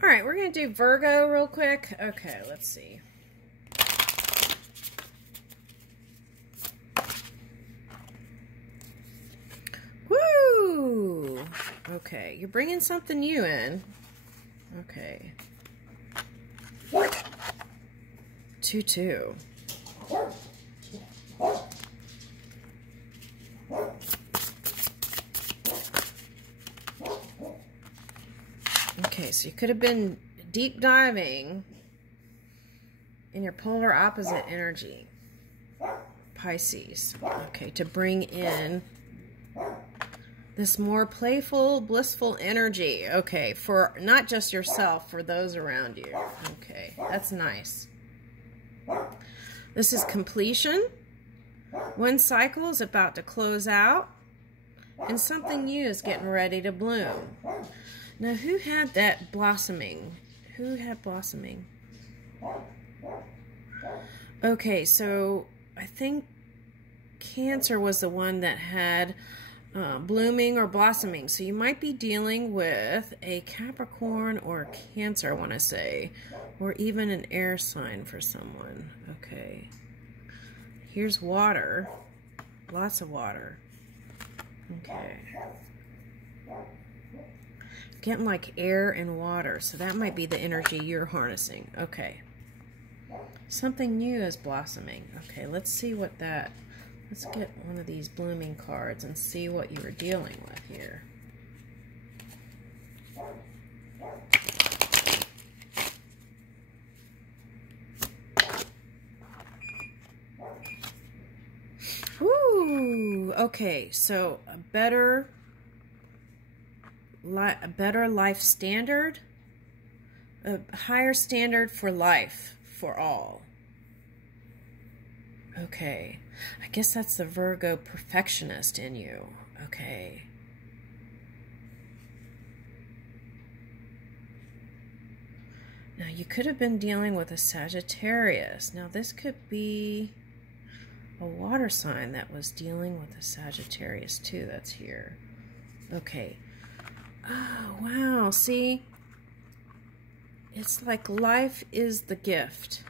All right, we're going to do Virgo real quick. Okay, let's see. Woo! Okay, you're bringing something new in. Okay. 2-2. Okay, so you could have been deep diving in your polar opposite energy, Pisces. Okay, to bring in this more playful, blissful energy. Okay, for not just yourself, for those around you. Okay, that's nice. This is completion. One cycle is about to close out, and something new is getting ready to bloom. Now, who had that blossoming? Who had blossoming? Okay, so I think Cancer was the one that had blooming or blossoming. So you might be dealing with a Capricorn or Cancer, I want to say, or even an air sign for someone. Okay. Here's water. Lots of water. Okay. Getting like air and water, so that might be the energy you're harnessing. Okay. Something new is blossoming. Okay, let's see what that... Let's get one of these blooming cards and see what you were dealing with here. Woo! Okay, so a better life standard, a higher standard for life for all. Okay, I guess that's the Virgo perfectionist in you. Okay. Now, you could have been dealing with a Sagittarius. Now, this could be a water sign that was dealing with a Sagittarius, too. That's here. Okay. Oh, wow. See? It's like life is the gift.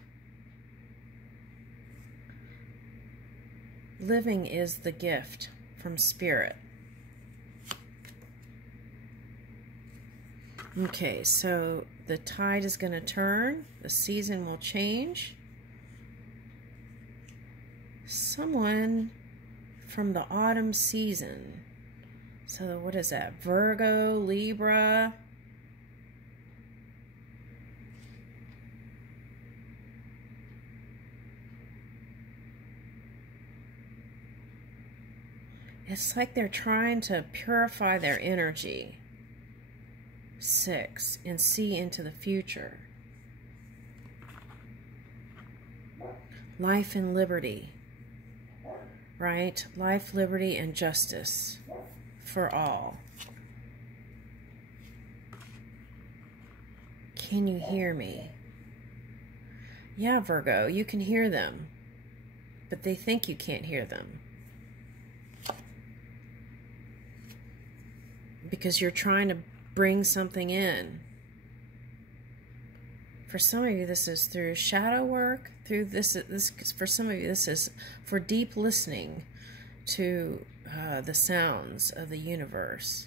Living is the gift from Spirit. Okay, so the tide is going to turn. The season will change. Someone from the autumn season. So what is that? Virgo, Libra. It's like they're trying to purify their energy. 6, and see into the future. Life and liberty. Right? Life, liberty, and justice for all. Can you hear me? Yeah, Virgo, you can hear them, but they think you can't hear them. Because you're trying to bring something in. For some of you, this is through shadow work. Through this for some of you, this is for deep listening to the sounds of the universe.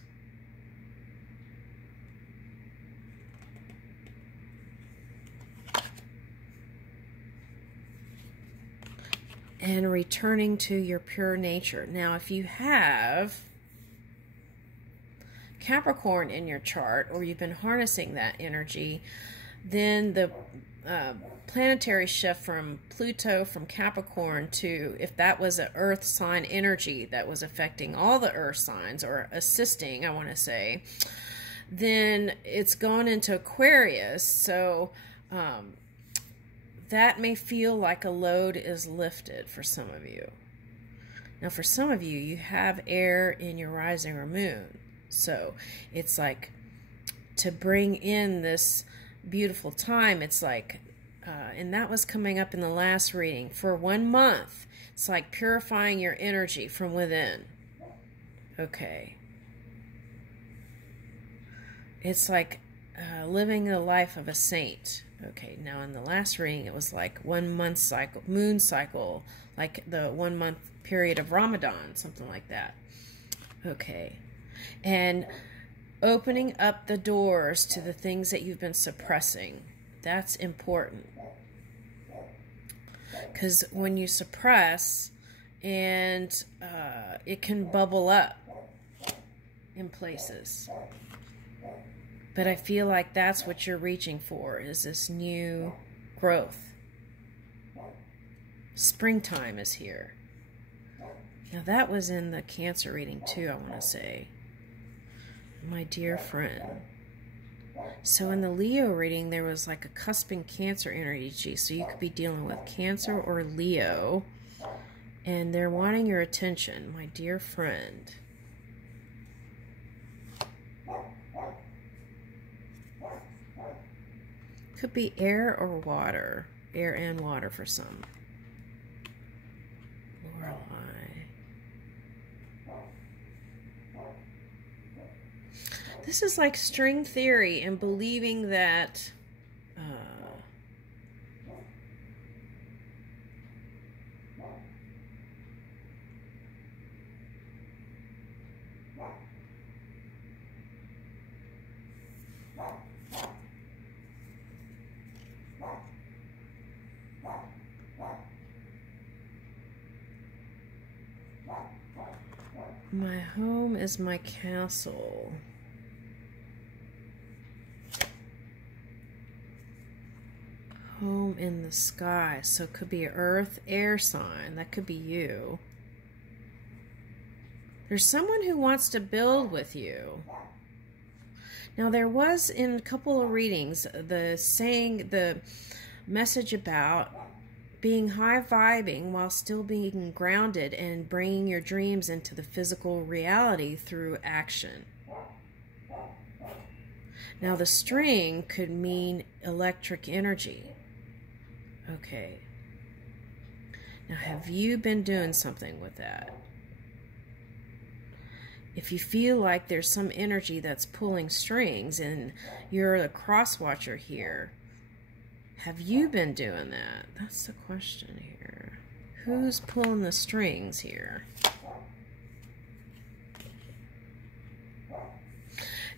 And returning to your pure nature. Now, if you have Capricorn in your chart, or you've been harnessing that energy, then the planetary shift from Pluto from Capricorn to, if that was an earth sign energy that was affecting all the earth signs, or assisting, I want to say, then it's gone into Aquarius. So that may feel like a load is lifted for some of you. Now, for some of you, you have air in your rising or moon. So it's like to bring in this beautiful time. It's like, and that was coming up in the last reading, for 1 month. It's like purifying your energy from within. Okay. It's like living the life of a saint. Okay, now in the last reading, it was like 1 month cycle, moon cycle, like the 1 month period of Ramadan, something like that. Okay, and opening up the doors to the things that you've been suppressing. That's important. Because when you suppress, and it can bubble up in places. But I feel like that's what you're reaching for, is this new growth. Springtime is here. Now that was in the Cancer reading too, I want to say. My dear friend. So in the Leo reading, there was like a cusping Cancer energy. So you could be dealing with Cancer or Leo. And they're wanting your attention, my dear friend. Could be air or water. Air and water for some. Lorelei. This is like string theory and believing that my home is my castle. Home in the sky. So it could be an earth, air sign. That could be you. There's someone who wants to build with you. Now there was in a couple of readings the message about being high vibing while still being grounded and bringing your dreams into the physical reality through action. Now the string could mean electric energy. Okay. Now have you been doing something with that? If you feel like there's some energy that's pulling strings and you're a crosswatcher here, have you been doing that? That's the question here. Who's pulling the strings here?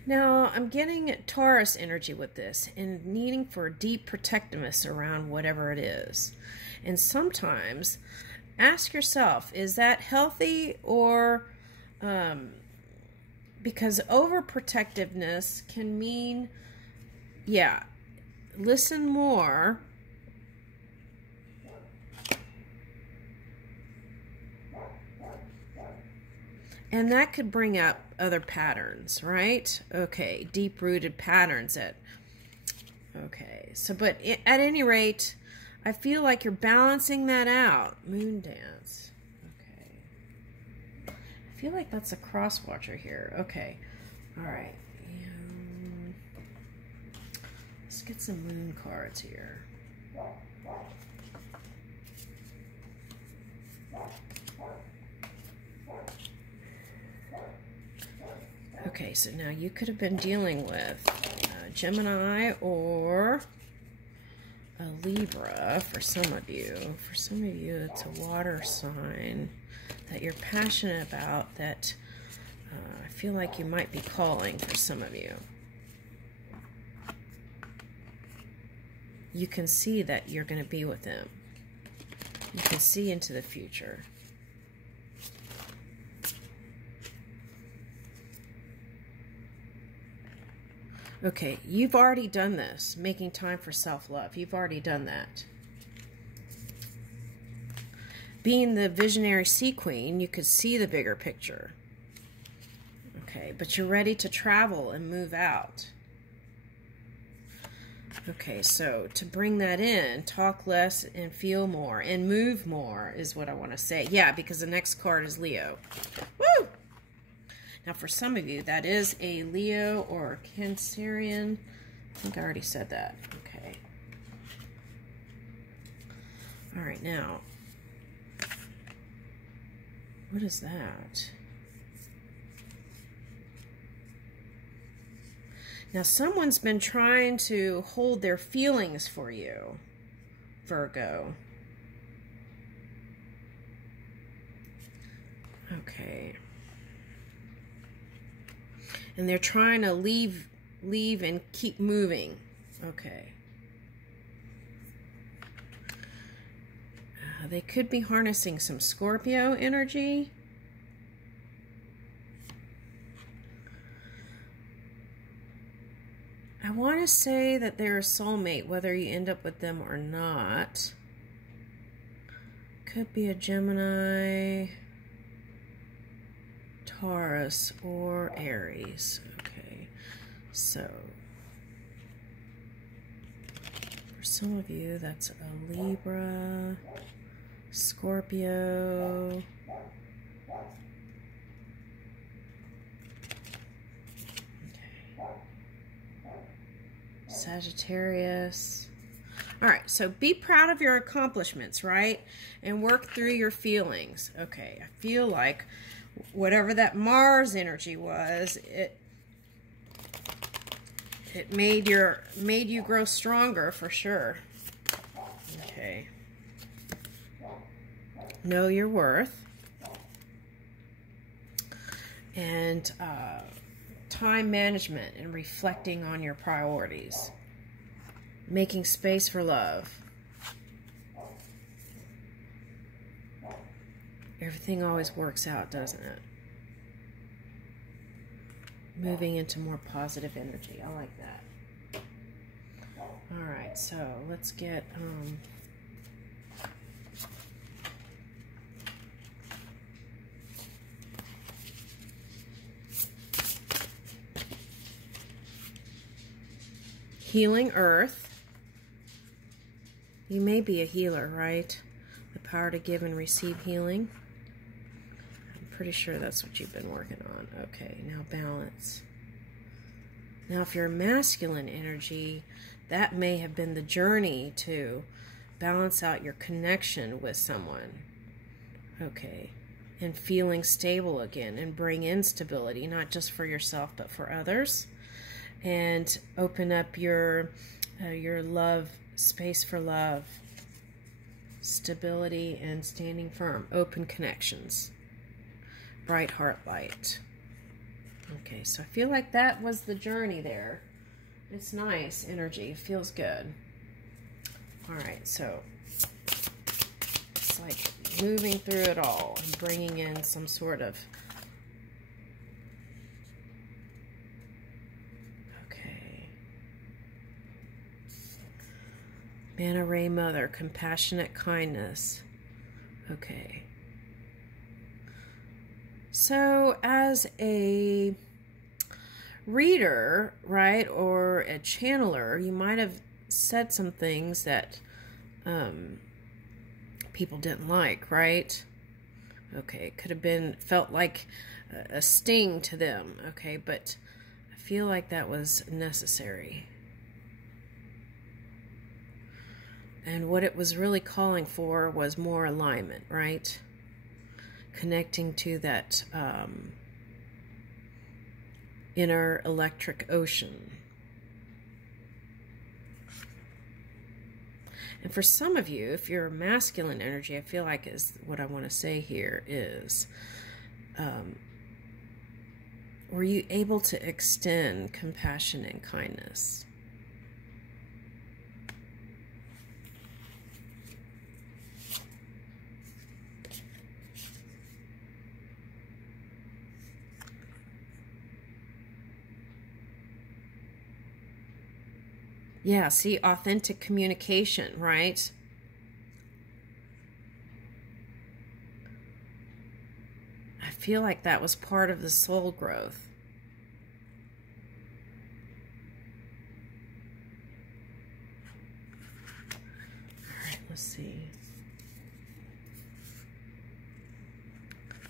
Now, I'm getting Taurus energy with this and needing for deep protectiveness around whatever it is. And sometimes ask yourself, is that healthy or... because overprotectiveness can mean, yeah, listen more. And that could bring up other patterns, right? Okay, deep-rooted patterns that, okay. So, but at any rate, I feel like you're balancing that out. Moon dance. Okay. I feel like that's a crosswatcher here. Okay. All right. Let's get some moon cards here. Okay, so now you could have been dealing with Gemini or a Libra for some of you. For some of you, it's a water sign that you're passionate about that I feel like you might be calling for some of you. You can see that you're going to be with them. You can see into the future. Okay, you've already done this, making time for self-love. You've already done that. Being the visionary sea queen, you could see the bigger picture. Okay, but you're ready to travel and move out. Okay, so to bring that in, talk less and feel more and move more is what I want to say. Yeah, because the next card is Leo. Woo! Now, for some of you, that is a Leo or a Cancerian. I think I already said that. Okay. All right, now, what is that? Now, someone's been trying to hold their feelings for you, Virgo. Okay. And they're trying to leave and keep moving. Okay. They could be harnessing some Scorpio energy. I want to say that they're a soulmate, whether you end up with them or not. Could be a Gemini, Taurus, or Aries. Okay, so for some of you, that's a Libra, Scorpio, Sagittarius. All right, so be proud of your accomplishments, right? And work through your feelings. Okay, I feel like whatever that Mars energy was, it made you grow stronger for sure. Okay. Know your worth. And time management and reflecting on your priorities. Making space for love. Everything always works out, doesn't it? Moving into more positive energy. I like that. All right, so let's get Healing Earth. You may be a healer, right? The power to give and receive healing. I'm pretty sure that's what you've been working on. Okay, now balance. Now, if you're masculine energy, that may have been the journey to balance out your connection with someone. Okay, and feeling stable again and bring in stability, not just for yourself, but for others. And open up your love, space for love, stability, and standing firm. Open connections. Bright heart light. Okay, so I feel like that was the journey there. It's nice energy. It feels good. All right, so it's like moving through it all and bringing in some sort of Manta Ray Mother, compassionate kindness. Okay. So as a reader, right, or a channeler, you might have said some things that people didn't like, right? Okay, it could have been, felt like a sting to them, okay, but I feel like that was necessary. And what it was really calling for was more alignment, right? Connecting to that inner electric ocean. And for some of you, if you're masculine energy, I feel like is what I want to say here is, were you able to extend compassion and kindness? Yeah, see, authentic communication, right? I feel like that was part of the soul growth. All right, let's see.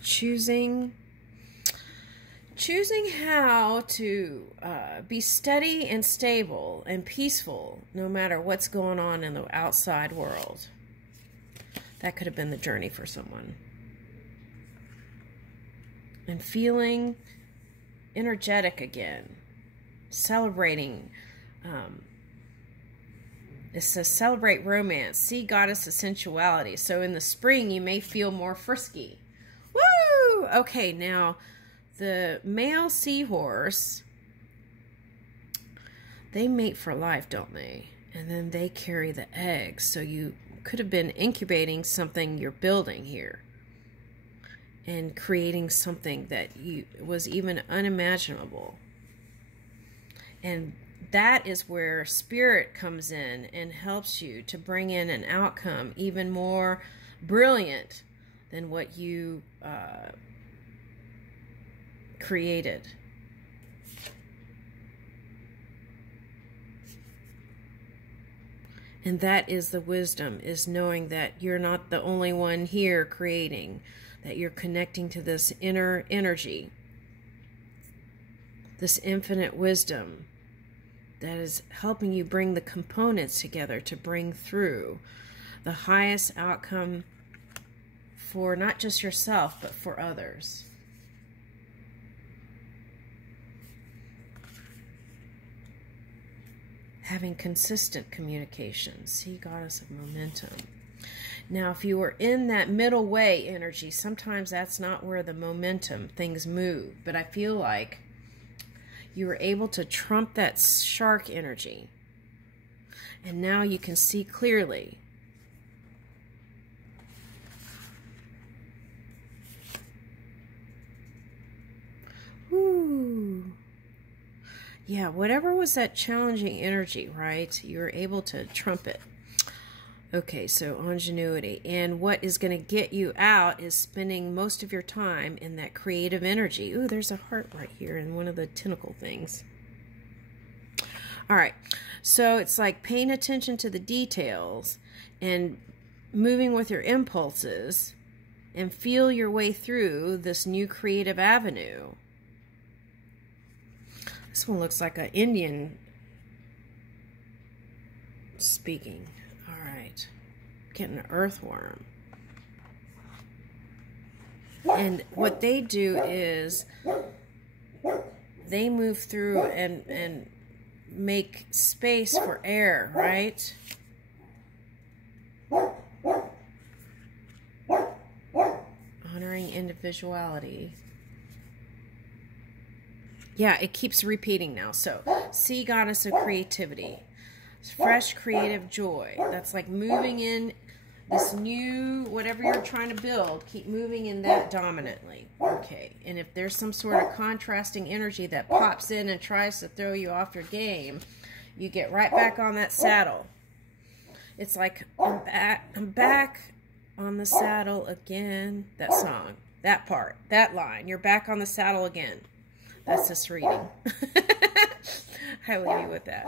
Choosing how to be steady and stable and peaceful no matter what's going on in the outside world. That could have been the journey for someone. And feeling energetic again. celebrating. It says celebrate romance, see goddess of sensuality. So in the spring, you may feel more frisky. Woo! Okay, now the male seahorse, they mate for life, don't they? And then they carry the eggs. So you could have been incubating something you're building here and creating something that was even unimaginable. And that is where spirit comes in and helps you to bring in an outcome even more brilliant than what you created. And that is the wisdom, is knowing that you're not the only one here creating, that you're connecting to this inner energy, this infinite wisdom that is helping you bring the components together to bring through the highest outcome for not just yourself, but for others. Having consistent communication. See, goddess of momentum. Now, if you were in that middle way energy, sometimes that's not where the momentum, things move. But I feel like you were able to trump that shark energy. And now you can see clearly. Woo. Yeah, whatever was that challenging energy, right? You were able to trump it. Okay, so ingenuity. And what is going to get you out is spending most of your time in that creative energy. Ooh, there's a heart right here in one of the tentacle things. All right, so it's like paying attention to the details and moving with your impulses and feel your way through this new creative avenue. This one looks like an Indian speaking. All right, getting an earthworm. And what they do is they move through and make space for air, right? Honoring individuality. Yeah, it keeps repeating now. So, see goddess of creativity. Fresh creative joy. That's like moving in this new, whatever you're trying to build, keep moving in that dominantly. Okay, and if there's some sort of contrasting energy that pops in and tries to throw you off your game, you get right back on that saddle. It's like, I'm back on the saddle again. That song, that part, that line, you're back on the saddle again. That's this reading. I leave you with that.